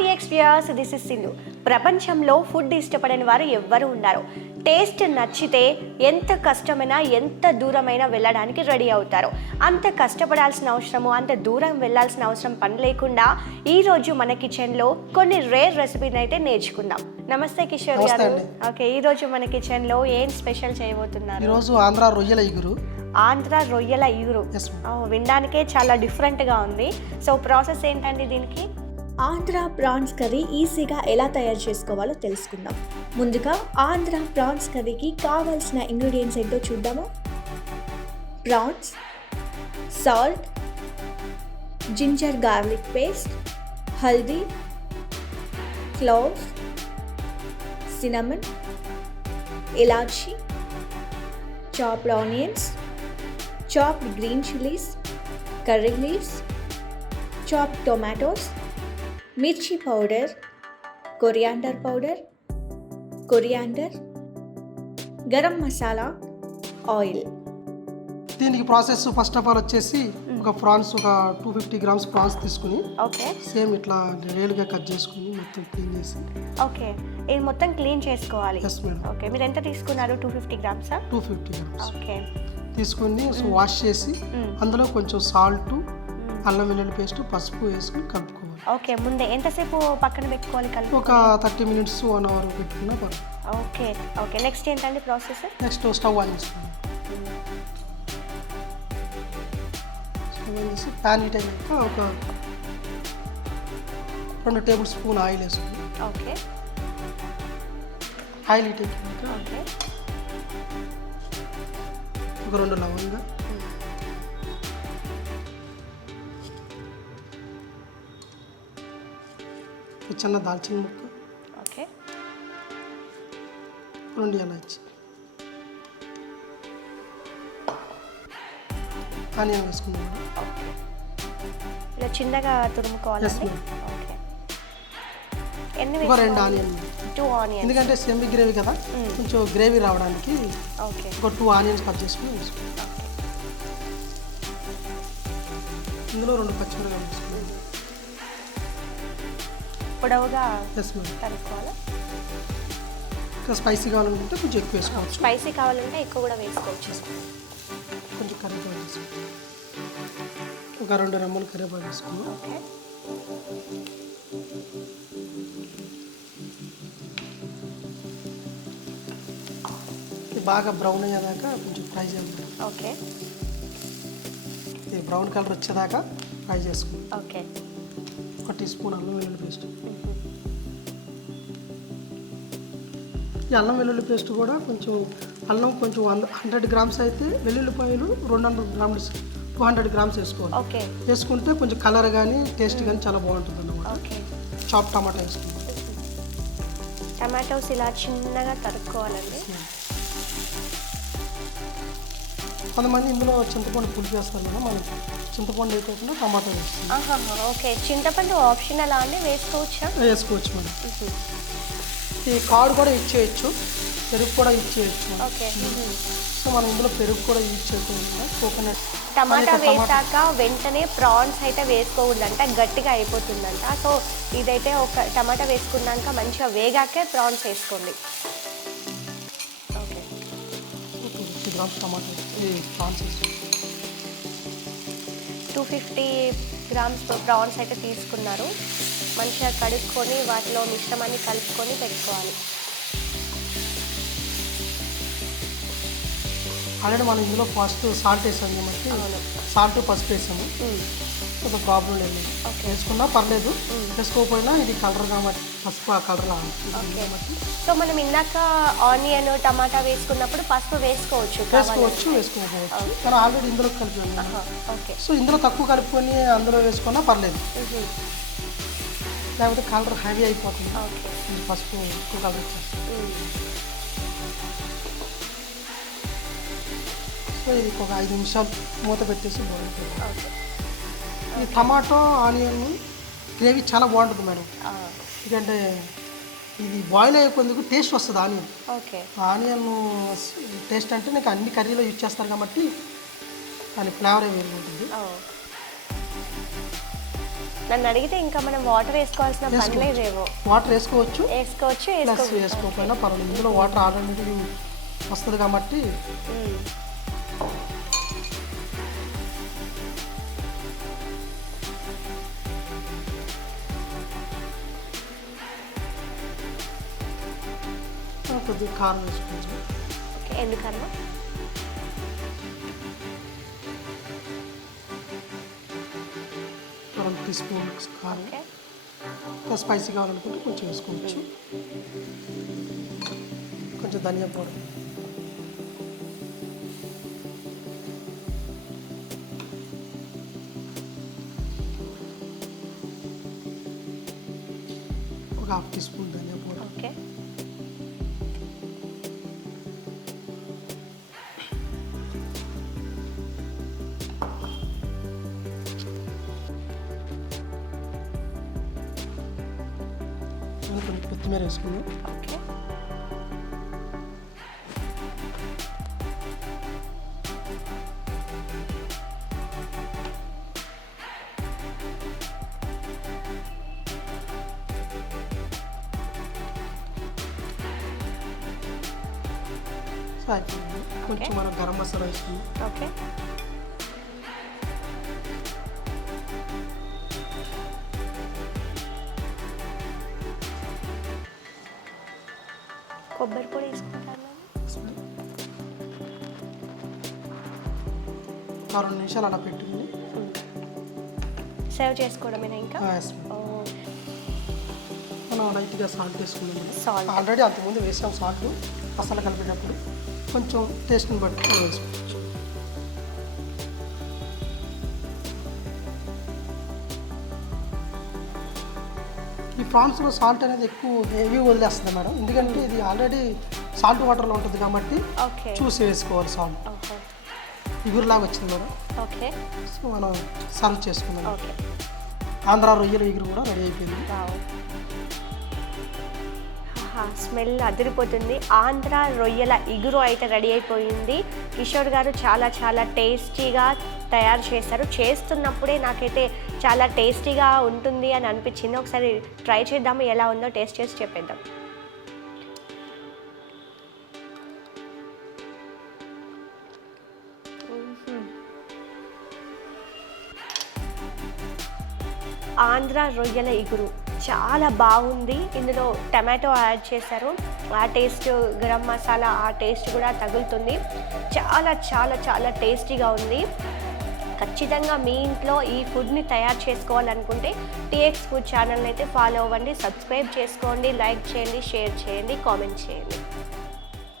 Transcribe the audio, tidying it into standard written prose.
TX viewers, this is Sindhu. ప్రపంచంలో food ఇష్టపడని వారు ఎవ్వరు ఉన్నారు. టేస్ట్ నచ్చితే ఎంత కష్టమైనా ఎంత దూరమైనా వెళ్ళడానికి రెడీ అవుతారు. అంత కష్టపడాల్సిన అవసరము, అంత దూరం వెళ్ళాల్సిన అవసరం పని లేకుండా ఈరోజు మన కిచెన్లో కొన్ని రేర్ రెసిపీని అయితే నేర్చుకుందాం. నమస్తే కిషోర్ గారు. ఓకే, ఈరోజు మన కిచెన్లో ఏం స్పెషల్ చేయబోతున్నారు? ఈరోజు ఆంధ్ర రొయ్యల ఇగురు. ఆంధ్ర రొయ్యల ఇగురు వినడానికే చాలా డిఫరెంట్గా ఉంది. సో ప్రాసెస్ ఏంటండి దీనికి? ఆంధ్ర ప్రాన్స్ కర్రీ ఈజీగా ఎలా తయారు చేసుకోవాలో తెలుసుకుందాం. ముందుగా ఆంధ్ర ప్రాన్స్ కర్రీకి కావాల్సిన ఇంగ్రీడియంట్స్ ఏంటో చూద్దామా. Prawns, salt, ginger garlic paste, haldi, cloves, cinnamon, elaichi, chopped onions, chopped green chillies, curry leaves, chopped tomatoes, mirchi powder, coriander powder, coriander, garam masala, oil. దీనికి ప్రాసెస్ ఫస్ట్ ఆఫ్ ఆల్ వచ్చేసి ఒక ప్రాన్స్ ఒక 250 గ్రామ్స్ ప్రాన్స్ తీసుకుని ఓకే సేమ్ ఇట్లా రేలుగా cut చేసుకుని మొత్తం clean చేసి ఓకే ఇది మొత్తం క్లీన్ చేసుకోవాలి. Yes madam. ఓకే, మీరు ఎంత తీసుకున్నారు? 250 గ్రామ్సా? 250 గ్రామ్స్ ఓకే తీసుకుని వాష్ చేసి అందులో కొంచెం సాల్ట్, అల్లం వెల్లుల్లి పేస్ట్, పసుపు వేసుకుని కలుపుకోవాలి. ఓకే, ముందే ఎంతసేపు పక్కన పెట్టుకోవాలి? కలిపి ఒక 30 మినిట్స్ 1 అవర్ పెట్టుకున్నా పర్లేదు. ఓకే ఓకే నెక్స్ట్ ఏంటండి ప్రాసెస్? నెక్స్ట్ స్టవ్ ఆన్ చేసుకోవాలి. స్టవ్ ఆన్ చేసి ప్యాన్ హీట్ అయినాక ఒక 2 టేబుల్ స్పూన్ ఆయిల్ వేసుకుని ఓకే ఆయిల్ హీట్ అయినాక ఓకే ఒక 2 లవంగా, చిన్న దాల్చిన ముక్క, ఓకే 2 ఇలాచి, ఆనియన్ వేసుకున్నాం. ఓకే ఇలా చిన్నగా తురుముకోవాలండి. ఓకే ఎన్ని ఒక 2 ఆనియన్, 2 ఆనియన్స్, ఎందుకంటే సెమీ గ్రేవీ కదా కొంచెం గ్రేవీ రావడానికి ఓకే ఒక 2 ఆనియన్స్ కట్ చేసుకుని వేసుకున్నాం. ఇందులో 2 పచ్చిమిరపకాయలు వేసుకున్నాం. పొడవుగా ఎస్ మేడం. కలుపుకోవాలి. ఇంకా స్పైసీ కావాలనుకుంటే కొంచెం ఎక్కువ వేసుకోవచ్చు. స్పైసీ కావాలంటే ఎక్కువ కూడా వేసుకోవచ్చు. కొంచెం కరివేపాకు వేసుకున్నాం. ఒక 2 రెమ్మలు కరివేపాకు వేసుకున్నాం. ఓకే బాగా బ్రౌన్ అయ్యేదాకా కొంచెం ఫ్రై చేయాలి. ఓకే ఇది బ్రౌన్ కలర్ వచ్చేదాకా ఫ్రై చేసుకున్నాం. ఓకే 1 టీ స్పూన్ అల్లం వెల్లుల్లి పేస్ట్. ఈ అల్లం వెల్లుల్లి పేస్ట్ కూడా కొంచెం అల్లం కొంచెం 100 గ్రామ్స్ అయితే వెల్లుల్లిపాయలు 200 గ్రామ్స్ 200 గ్రామ్స్ వేసుకోవాలి. ఓకే వేసుకుంటే కొంచెం కలర్ కానీ టేస్ట్ కానీ చాలా బాగుంటుంది అన్నమాట. ఓకే చాప్ టమాటా వేసుకుంటాం. టమాటోస్ ఇలా చిన్నగా తరుక్కోవాలండి. కొంతమంది ఇందులో చింతపండు పులుపు వేస్తారు కదా, మనం చింతపండు వేయకుండా టమాటా వేస్తాం. ఓకే చింతపండు ఆప్షనల్ అండి, వేసుకోవచ్చా? వేసుకోవచ్చు మేడం. ఈ కార్డ్ కూడా యూజ్ చేయొచ్చు, పెరుగు కూడా యూజ్ చేయొచ్చు. ఓకే సో మనం ఇందులో పెరుగు కూడా యూజ్ చేయకుండా కోకోనట్. టమాటా వేసాక వెంటనే ప్రాన్స్ అయితే వేసుకోకూడదంట, గట్టిగా అయిపోతుందంట. సో ఇదైతే ఒక టమాటా వేసుకున్నాక మంచిగా వేగాకే ప్రాన్స్ వేసుకోండి. ఓకే 250 గ్రామ్స్ టమాటా ప్రాన్స్ వేసుకోండి. 250 గ్రామ్స్ ప్రాన్స్ అయితే తీసుకున్నారు. మంచిగా కడుక్కొని వాటిలో మిశ్రమాన్ని కలుపుకొని పెట్టుకోవాలి. ఆల్రెడీ మనం ఇందులో ఫస్ట్ సాల్ట్ వేసాము కాబట్టి సాల్ట్ పసుపు వేసాము, ఒక ప్రాబ్లం లేదు. వేసుకున్నా పర్లేదు, వేసుకోకపోయినా ఇది కలర్ కాబట్టి పసుపు ఆ కలర్ కాబట్టి. సో మనం ఇందాక ఆనియన్ టమాటా వేసుకున్నప్పుడు పసుపు వేసుకోవచ్చు, వేసుకోకపోవచ్చు, కానీ ఆల్రెడీ ఇందులో కలిపాము. ఓకే సో ఇందులో తక్కువ కలుపుకొని అందులో వేసుకున్నా పర్లేదు, లేకపోతే కలర్ హెవీ అయిపోతుంది. ఓకే పసుపు ఎక్కువ కలర్ వచ్చేస్తుంది. సో ఇది ఒక 5 నిమిషాలు మూత పెట్టేసి బాగుంటుంది. ఈ టమాటో ఆనియన్ గ్రేవీ చాలా బాగుంటుంది మేడం, ఎందుకంటే ఇది బాయిల్ అయ్యేందుకు టేస్ట్ వస్తుంది ఆనియన్. ఓకే ఆనియన్ టేస్ట్ అంటే నీకు అన్ని కర్రీలో యూజ్ చేస్తారు కాబట్టి దాని ఫ్లేవర్ వేరు ఉంటుంది. నన్ను అడిగితే ఇంకా మనం వాటర్ వేసుకోవాల్సిన పని లేదేమో. వాటర్ వేసుకోవచ్చు, వేసుకోవచ్చు, ప్లస్ వేసుకోకపోయినా పర్వాలేదు. ఇందులో వాటర్ ఆల్రెడీ వస్తుంది కాబట్టి. కొద్దిగా కారం వేసుకోవచ్చు. ఓకే, ఎందుకన్నా 2 టీ స్పూన్స్ కారం. ఇంకా స్పైసీ కావాలనుకుంటే కొంచెం వేసుకోవచ్చు. కొంచెం ధనియా పౌడర్, ఒక 1/2 టీ స్పూన్ ధనియా పౌడర్. ఓకే, కొంచెం కొత్తిమీర వేసుకున్నాం. ఓకే. సో అయిపోయింది. కొంచెం మనం గరం మసాలా వేసుకున్నాం. ఓకే, కొబ్బరి పొడి వేసుకుంటాను. 2 నిమిషాలు అలా పెట్టుకుని సర్వ్ చేసుకోవడమేనా ఇంకా? మనం లైట్గా సాల్ట్ వేసుకున్నాం. సాల్ట్ ఆల్రెడీ అంతకుముందు వేసాం సాల్ట్ మసాలా కలిపేటప్పుడు. కొంచెం టేస్ట్ని బట్టి వేసుకోవచ్చు. ఈ ప్రాన్స్లో సాల్ట్ అనేది ఎక్కువ హెవీ వదిలేస్తుంది మేడం, ఎందుకంటే ఇది ఆల్రెడీ సాల్ట్ వాటర్లో ఉంటుంది కాబట్టి ఓకే, చూసి వేసుకోవాలి సాల్ట్. ఇగురులాగా వచ్చింది మేడం. ఓకే, సో మనం సర్వ్ చేసుకున్నాం. ఓకే. ఆంధ్ర రొయ్యల ఇగురు కూడా రెడీ అయిపోయింది. స్మెల్ అదిరిపోతుంది. ఆంధ్ర రొయ్యల ఇగురు అయితే రెడీ అయిపోయింది. కిషోర్ గారు చాలా చాలా టేస్టీగా తయారు చేశారు. చేస్తున్నప్పుడే నాకైతే చాలా టేస్టీగా ఉంటుంది అని అనిపించింది. ఒకసారి ట్రై చేద్దాము, ఎలా ఉందో టేస్ట్ చేసి చెప్పేద్దాం. ఆంధ్ర రొయ్యల ఇగురు చాలా బాగుంది. ఇందులో టమాటో యాడ్ చేశారు. ఆ టేస్ట్, గరం మసాలా ఆ టేస్ట్ కూడా తగులుతుంది. చాలా చాలా చాలా టేస్టీగా ఉంది. ఖచ్చితంగా మీ ఇంట్లో ఈ ఫుడ్ని తయారు చేసుకోవాలనుకుంటే టీఎక్స్ ఫుడ్ ఛానల్ని అయితే ఫాలో అవ్వండి, సబ్స్క్రైబ్ చేసుకోండి, లైక్ చేయండి, షేర్ చేయండి, కామెంట్ చేయండి.